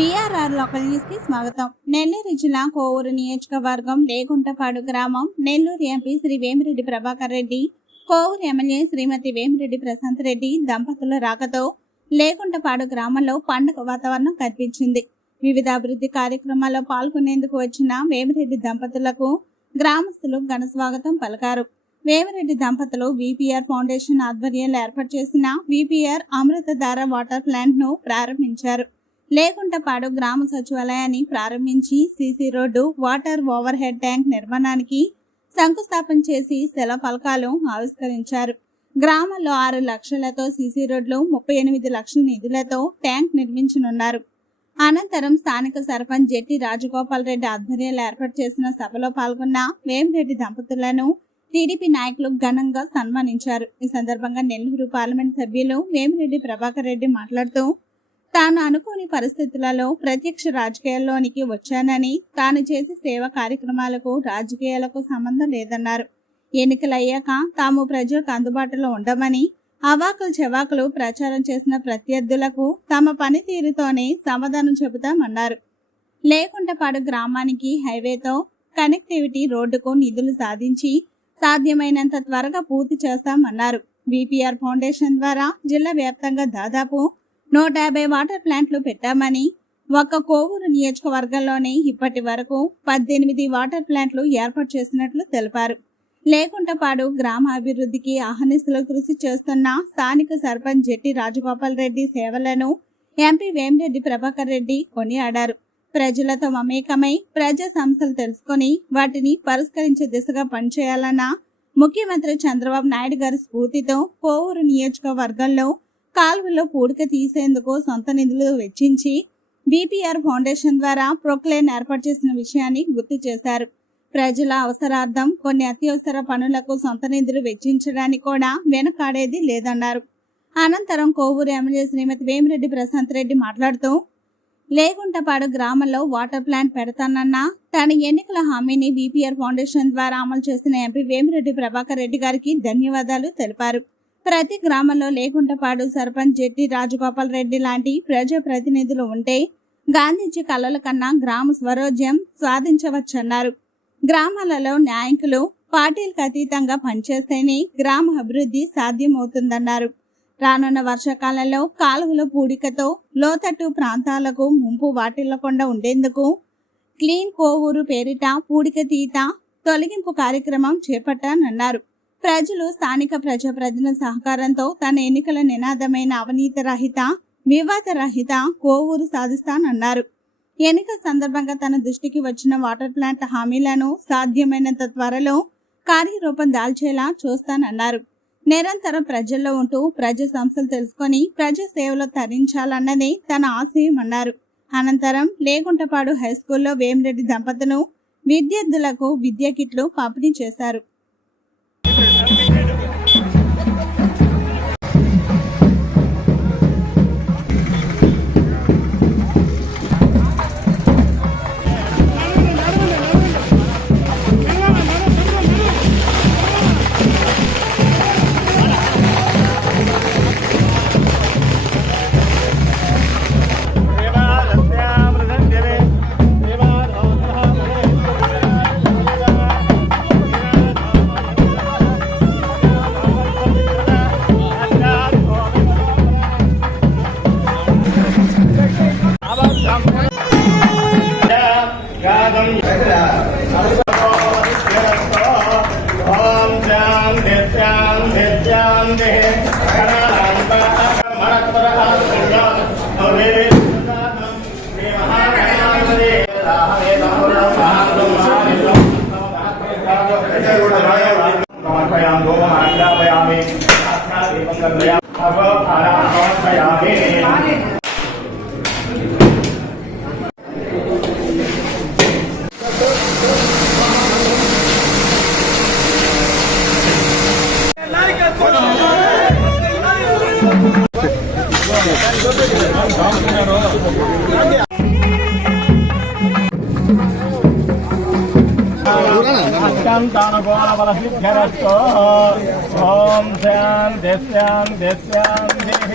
BRR local న్యూస్కి స్వాగతం. నెల్లూరు జిల్లా కోవూరు నియోజకవర్గం లేగుంటపాడు గ్రామం నెల్లూరు ఎంపీ శ్రీ వేమిరెడ్డి ప్రభాకర్ రెడ్డి కోవూరు ఎమ్మెల్యే శ్రీమతి వేమిరెడ్డి ప్రశాంత్ రెడ్డి దంపతుల రాకతో లేగుంటపాడు గ్రామంలో పండుగ వాతావరణం కనిపించింది. వివిధ అభివృద్ధి కార్యక్రమాల్లో పాల్గొనేందుకు వచ్చిన వేమిరెడ్డి దంపతులకు గ్రామస్తులు ఘన స్వాగతం పలికారు. వేమిరెడ్డి దంపతులు విపిఆర్ ఫౌండేషన్ ఆధ్వర్యంలో ఏర్పాటు చేసిన విపిఆర్ అమృతధార వాటర్ ప్లాంట్ను ప్రారంభించారు. లేకుంటపాడు గ్రామ సచివాలయాన్ని ప్రారంభించి CC road water overhead tank నిర్మాణానికి శంకుస్థాపన చేసి శిల ఫలకాలు ఆవిష్కరించారు. గ్రామంలో ఆరు లక్షలతో సీసీ రోడ్లు ముప్పై ఎనిమిది లక్షల నిధులతో ట్యాంక్ నిర్మించనున్నారు. అనంతరం స్థానిక సర్పంచ్ జెట్టి రాజగోపాల్ రెడ్డి ఆధ్వర్యంలో ఏర్పాటు చేసిన సభలో పాల్గొన్న వేమిరెడ్డి దంపతులను టీడీపీ నాయకులు ఘనంగా సన్మానించారు. ఈ సందర్భంగా నెల్లూరు పార్లమెంట్ సభ్యులు వేమిరెడ్డి ప్రభాకర్ రెడ్డి మాట్లాడుతూ తాను అనుకోని పరిస్థితులలో ప్రత్యక్ష రాజకీయాల్లోనికి వచ్చానని తాను చేసే సేవా కార్యక్రమాలకు రాజకీయాలకు సంబంధం లేదన్నారు. ఎన్నికలయ్యాక తాము ప్రజలకు అందుబాటులో ఉండమని అవాకులు చెవాకులు ప్రచారం చేసిన ప్రత్యర్థులకు తమ పనితీరుతోనే సమాధానం చెబుతామన్నారు. లేకుంటపాడు గ్రామానికి హైవేతో కనెక్టివిటీ రోడ్డుకు నిధులు సాధించి సాధ్యమైనంత త్వరగా పూర్తి చేస్తామన్నారు. బీపీఆర్ ఫౌండేషన్ ద్వారా జిల్లా వ్యాప్తంగా దాదాపు నూట యాభై వాటర్ ప్లాంట్లు పెట్టామని ఒక్క కోవూరు నియోజకవర్గంలోనే ఇప్పటి వరకు పద్దెనిమిది వాటర్ ప్లాంట్లు ఏర్పాటు చేసినట్లు తెలిపారు. లేకుంటపాడు గ్రామ అభివృద్ధికి ఆహ్నిస్తులు కృషి చేస్తున్న స్థానిక సర్పంచ్ జెట్టి రాజగోపాల్ రెడ్డి సేవలను ఎంపీ వేమిరెడ్డి ప్రభాకర్ రెడ్డి కొనియాడారు. ప్రజలతో మమేకమై ప్రజా సమస్యలు తెలుసుకొని వాటిని పరిష్కరించే దిశగా పనిచేయాలన్న ముఖ్యమంత్రి చంద్రబాబు నాయుడు గారి స్ఫూర్తితో కోవూరు నియోజకవర్గంలో కాలువలో పూడిక తీసేందుకు సొంత నిధులు వెచ్చించి బీపీఆర్ ఫౌండేషన్ ద్వారా ప్రొక్లేన్ ఏర్పాటు చేసిన విషయాన్ని గుర్తు చేశారు. ప్రజల అవసరార్థం కొన్ని అత్యవసర పనులకు సొంత నిధులు వెచ్చించడానికి కూడా వెనకాడేది లేదన్నారు. అనంతరం కోవూరు ఎమ్మెల్యే శ్రీమతి వేమిరెడ్డి ప్రశాంత్ రెడ్డి మాట్లాడుతూ లేగుంటపాడు గ్రామంలో వాటర్ ప్లాంట్ పెడతానన్న తన ఎన్నికల హామీని బీపీఆర్ ఫౌండేషన్ ద్వారా అమలు చేసిన ఎంపీ వేమిరెడ్డి ప్రభాకర్ రెడ్డి గారికి ధన్యవాదాలు తెలిపారు. ప్రతి గ్రామంలో లేకుంటపాడు సర్పంచ్ జెట్టి రాజగోపాల్ రెడ్డి లాంటి ప్రజా ప్రతినిధులు ఉంటే గాంధీజీ కళల కన్నా గ్రామ స్వరోజ్యం సాధించవచ్చన్నారు. గ్రామాలలో న్యాయకులు పార్టీలకు అతీతంగా పనిచేస్తేనే గ్రామ అభివృద్ధి సాధ్యమవుతుందన్నారు. రానున్న వర్షాకాలంలో కాలువల పూడికతో లోతట్టు ప్రాంతాలకు ముంపు వాటిల్లకుండా ఉండేందుకు క్లీన్ కోవూరు పేరిట పూడిక తీత తొలగింపు కార్యక్రమం చేపట్టానన్నారు. ప్రజలు స్థానిక ప్రజాప్రతినిధుల సహకారంతో తన ఎన్నికల నినాదమైన అవినీతి రహిత వివాద రహిత కోవూరు సాధిస్తానన్నారు. ఎన్నికల సందర్భంగా తన దృష్టికి వచ్చిన వాటర్ ప్లాంట్ హామీలను సాధ్యమైనంత త్వరలో కార్యరూపం దాల్చేలా చూస్తానన్నారు. నిరంతరం ప్రజల్లో ఉంటూ ప్రజా సంస్థలు తెలుసుకొని ప్రజా సేవలో తరించాలన్నదే తన ఆశయం అన్నారు అనంతరం లేకుంటపాడు హై స్కూల్లో వేమిరెడ్డి దంపతులు విద్యార్థులకు విద్యా కిట్లు పంపిణీ చేశారు. ॐ शान् देश्यान् देश्यान्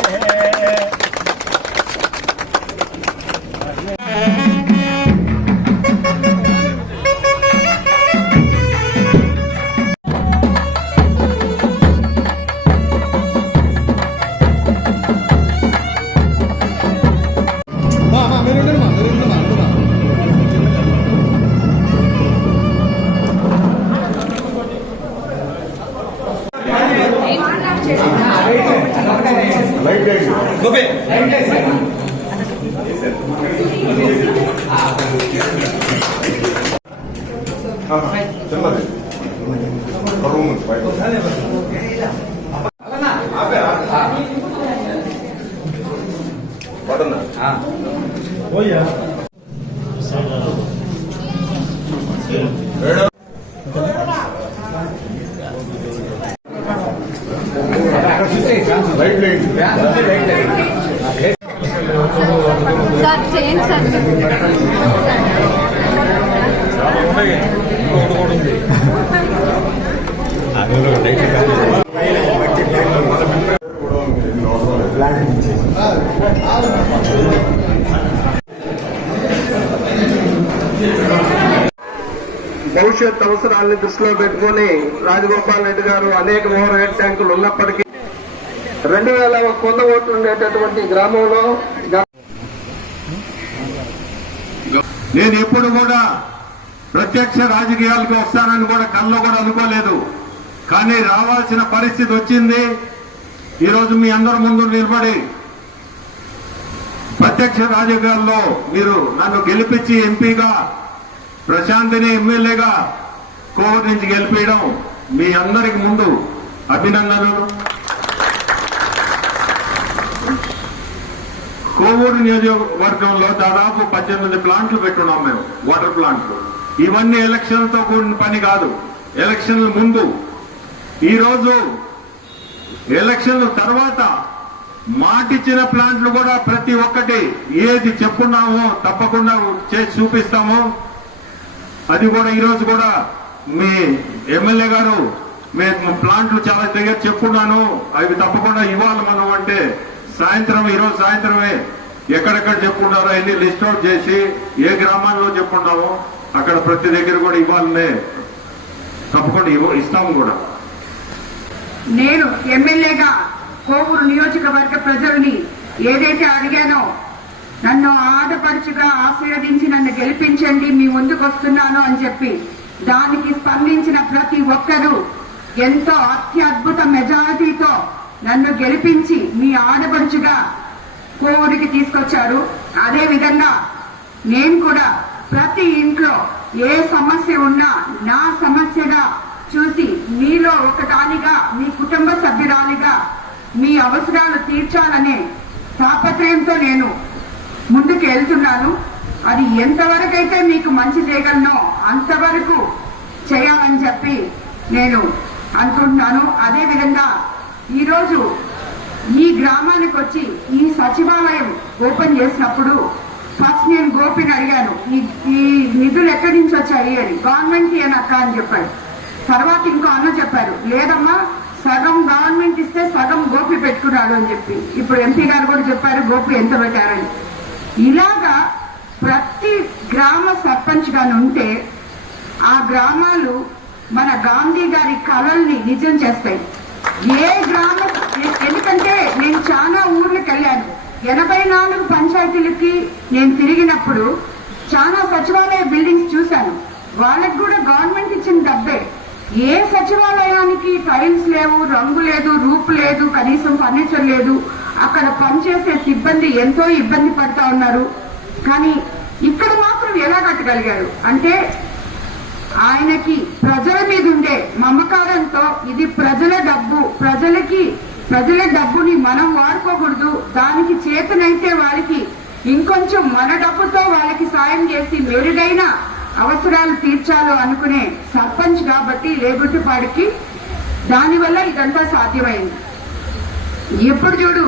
రైట్ లైట్ సార్ చేయండి సార్ భవిష్యత్ అవసరాన్ని దృష్టిలో పెట్టుకుని రాజగోపాల్ రెడ్డి గారు అనేక ఓవర్ హెడ్ ట్యాంకులు ఉన్నప్పటికీ రెండు వేల వంద ఓట్లు ఉండేటటువంటి గ్రామంలో గ- నేను ఎప్పుడు కూడా ప్రత్యక్ష రాజకీయాలకు వస్తానని కూడా కల్లో కూడా అనుకోలేదు. కానీ రావాల్సిన పరిస్థితి వచ్చింది. ఈరోజు మీ అందరి ముందు నిలబడి ప్రత్యక్ష రాజకీయాల్లో మీరు నన్ను గెలిపించి ఎంపీగా ప్రశాంతిని ఎమ్మెల్యేగా కోవిడ్ నుంచి గెలిపించడం మీ అందరికి ముందు అభినందనలు. కోవూరు నియోజకవర్గంలో దాదాపు పద్దెనిమిది ప్లాంట్లు పెట్టున్నాం మేము వాటర్ ప్లాంట్లు ఇవన్నీ ఎలక్షన్లతో కూడిన పని కాదు ఎలక్షన్ల ముందు. ఈరోజు ఎలక్షన్ల తర్వాత మాటిచ్చిన ప్లాంట్లు కూడా ప్రతి ఒక్కటి ఏది చెప్పున్నామో తప్పకుండా చేసి చూపిస్తాము. అది కూడా ఈరోజు కూడా మీ ఎమ్మెల్యే గారు మేము ప్లాంట్లు చాలా దగ్గర చెప్పున్నాను. అవి తప్పకుండా ఇవ్వాలి మనం అంటే సాయంత్రం ఈరోజు సాయంత్రమే ఎక్కడెక్కడ చెప్పుకుంటారో అన్ని లిస్ట్ అవుట్ చేసి ఏ గ్రామాల్లో చెప్పుకుంటామో అక్కడ ప్రతి దగ్గర కూడా ఇవ్వాలనే తప్పకుండా ఇస్తాము కూడా. నేను ఎమ్మెల్యేగా కోవూరు నియోజకవర్గ ప్రజల్ని ఏదైతే అడిగానో నన్ను ఆడపడుచుగా ఆశీర్వదించి నన్ను గెలిపించండి మీ ముందుకు వస్తున్నాను అని చెప్పి దానికి స్పందించిన ప్రతి ఒక్కరూ ఎంతో అత్యద్భుత మెజారిటీ నన్ను గెలిపించి మీ ఆడపడుచుగా కోవూరికి తీసుకొచ్చారు. అదే విధంగా నేను కూడా ప్రతి ఇంట్లో ఏ సమస్య ఉన్నా నా సమస్యగా చూసి మీలో ఒకదానిగా మీ కుటుంబ సభ్యురాలిగా మీ అవసరాలు తీర్చాలనే తాపత్రయంతో నేను ముందుకు వెళ్తున్నాను. అది ఎంతవరకైతే మీకు మంచి చేయగలనో అంతవరకు చేయాలని చెప్పి నేను అనుకుంటున్నాను. అదే విధంగా ఈరోజు ఈ గ్రామానికి వచ్చి ఈ సచివాలయం ఓపెన్ చేసినప్పుడు ఫస్ట్ నేను గోపిని అడిగాను ఈ ఈ నిధులు ఎక్కడి నుంచి వచ్చాయి? అని. గవర్నమెంట్ అని అక్క అని చెప్పాడు. తర్వాత ఇంకో అన్న చెప్పారు లేదమ్మా సగం గవర్నమెంట్ ఇస్తే సగం గోపి పెట్టుకున్నాడు అని చెప్పి. ఇప్పుడు ఎంపీ గారు కూడా చెప్పారు గోపి ఎంత పెట్టారని. ఇలాగా ప్రతి గ్రామ సర్పంచ్ గాని ఉంటే ఆ గ్రామాలు మన గాంధీ గారి కళల్ని నిజం చేస్తాయి. ఏ గ్రామం ఎందుకంటే నేను చాలా ఊర్లకు వెళ్ళాను ఎనభై నాలుగు పంచాయతీలకి నేను తిరిగినప్పుడు చాలా సచివాలయ బిల్డింగ్స్ చూశాను. వాళ్ళకి కూడా గవర్నమెంట్ ఇచ్చిన డబ్బే. ఏ సచివాలయానికి టైల్స్ లేవు రంగు లేదు రూపు లేదు కనీసం ఫర్నిచర్ లేదు అక్కడ పనిచేసే సిబ్బంది ఎంతో ఇబ్బంది పడతా ఉన్నారు. కానీ ఇక్కడ మాత్రం ఎలా కట్టగలిగారు? అంటే ఆయనకి ప్రజల మీద ఉండే మమకారంతో ఇది ప్రజల డబ్బు ప్రజలకి ప్రజల డబ్బుని మనం వాడుకోకూడదు. దానికి చేతనైతే వాళ్ళకి ఇంకొంచెం మన డబ్బుతో వాళ్ళకి సాయం చేసి మెరుగైన అవసరాలు తీర్చాలో అనుకునే సర్పంచ్ కాబట్టి లేబుట్టిపాడికి దానివల్ల ఇదంతా సాధ్యమైంది. ఎప్పుడు చూడు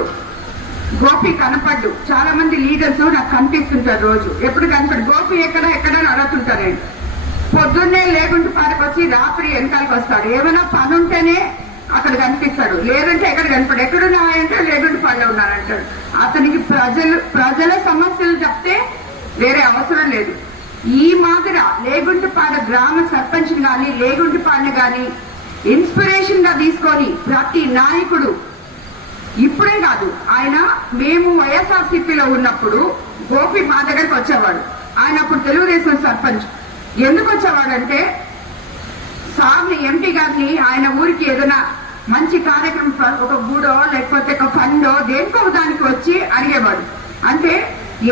గోపి కనపడ్డు. చాలా మంది లీడర్స్ నాకు కనిపిస్తుంటారు రోజు. ఎప్పుడు కనపడు గోపి ఎక్కడ ఎక్కడ అని అడుగుతుంటారు నేను పొద్దున్నే లేకుంటే పాటకు వచ్చి రాత్రి వెనకాలకు వస్తాడు. ఏమైనా పని ఉంటేనే అక్కడ కనిపిస్తాడు. లేదంటే ఎక్కడ కనపడు. ఎక్కడున్నాయంటే లేకుంటే పళ్ళు ఉన్నారంటాడు అతనికి ప్రజలు ప్రజల సమస్యలు చెప్తే వేరే అవసరం లేదు. ఈ మాదిర లేగుంటిపాడ గ్రామ సర్పంచ్ కానీ లేగుంటపాడిని కానీ ఇన్స్పిరేషన్గా తీసుకొని ప్రతి నాయకుడు ఇప్పుడే కాదు ఆయన మేము వైఎస్ఆర్సీపీలో ఉన్నప్పుడు గోపి మా దగ్గరకు వచ్చేవాడు. ఆయన అప్పుడు తెలుగుదేశం సర్పంచ్. ఎందుకు వచ్చేవాడంటే సార్ని ఎంపీ గారిని ఆయన ఊరికి ఏదైనా మంచి కార్యక్రమం ఒక గూడో లేకపోతే ఒక ఫండో దేనికో దానికి వచ్చి అడిగేవాడు. అంటే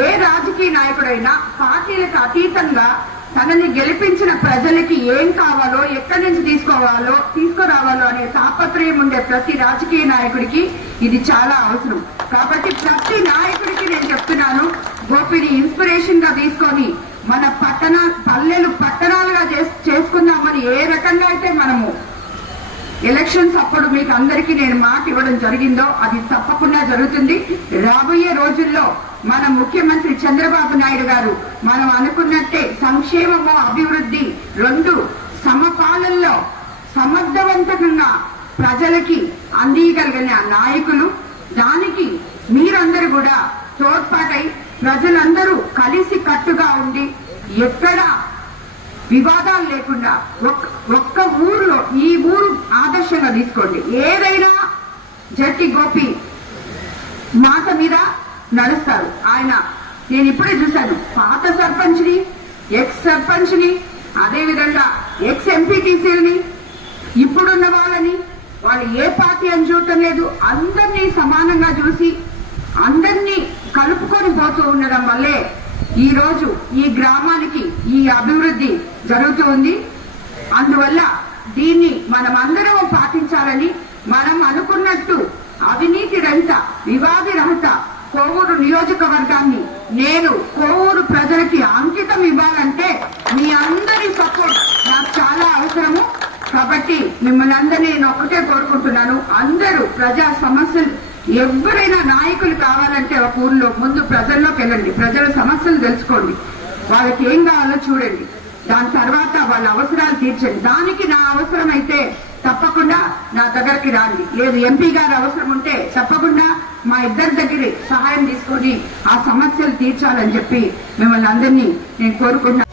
ఏ రాజకీయ నాయకుడైనా పార్టీలకు అతీతంగా తనని గెలిపించిన ప్రజలకి ఏం కావాలో ఎక్కడి నుంచి తీసుకోవాలో తీసుకురావాలో అనే తాపత్రయం ఉండే ప్రతి రాజకీయ నాయకుడికి ఇది చాలా అవసరం. కాబట్టి ప్రతి నాయకుడికి నేను చెప్తున్నాను గోపిని ఇన్స్పిరేషన్గా తీసుకొని మన పట్టణ పల్లెలు పట్టణాలుగా చేస్- చేసుకుందామని ఏ రకంగా అయితే మనము ఎలక్షన్స్ అప్పుడు మీకు అందరికీ నేను మాట ఇవ్వడం జరిగిందో అది తప్పకుండా జరుగుతుంది. రాబోయే రోజుల్లో మన ముఖ్యమంత్రి చంద్రబాబు నాయుడు గారు మనం అనుకున్నట్టే సంక్షేమము అభివృద్ధి రెండు సమపాలనలో సమర్థవంతంగా ప్రజలకి అందియగలిగిన నాయకులు. దానికి మీరందరూ కూడా తోడ్పాటై ప్రజలందరూ కలిసి కట్టుగా ఉండి ఎక్కడ వివాదాలు లేకుండా ఒక్క ఊర్లో ఈ ఊరు ఆదర్శంగా తీసుకోండి. ఏదైనా జట్టి గోపి మాట మీద నడుస్తారు. ఆయన నేను ఇప్పుడే చూశాను. పాత సర్పంచ్ని ఎక్స్ సర్పంచ్ని అదే విధంగా ఎక్స్ ఎంపీటీసీలని ఇప్పుడున్న వాళ్ళని వాళ్ళు ఏ పార్టీ అని చూడటం లేదు. అందరినీ సమానంగా చూసి అందరినీ కలుపుకొని పోతూ ఉండడం వల్లే ఈ రోజు ఈ గ్రామానికి ఈ అభివృద్ధి జరుగుతూ ఉంది అందువల్ల దీన్ని మనం అందరం పాటించాలని మనం అనుకున్నట్టు అవినీతి రహిత వివాది రహిత కోవూరు నియోజకవర్గాన్ని నేను కోవూరు ప్రజలకి అంకితం ఇవ్వాలంటే మీ అందరి సపోర్ట్ నాకు చాలా అవసరము. కాబట్టి మిమ్మల్ని అందరినీ నేను ఒక్కటే కోరుకుంటున్నాను. అందరూ ప్రజా సమస్యలు ఎవరైనా నాయకులు కావాలంటే ఒక ఊర్లో ముందు ప్రజల్లోకి వెళ్ళండి. ప్రజల సమస్యలు తెలుసుకోండి. వాళ్ళకి ఏం కావాలో చూడండి. దాని తర్వాత వాళ్ళ అవసరాలు తీర్చండి. దానికి నా అవసరం అయితే తప్పకుండా నా దగ్గరికి రాండి. లేదు ఎంపీ గారు అవసరం ఉంటే తప్పకుండా మా ఇద్దరి దగ్గర సహాయం తీసుకొని ఆ సమస్యలు తీర్చాలని చెప్పి మిమ్మల్ని అందరినీ నేను కోరుకుంటున్నాను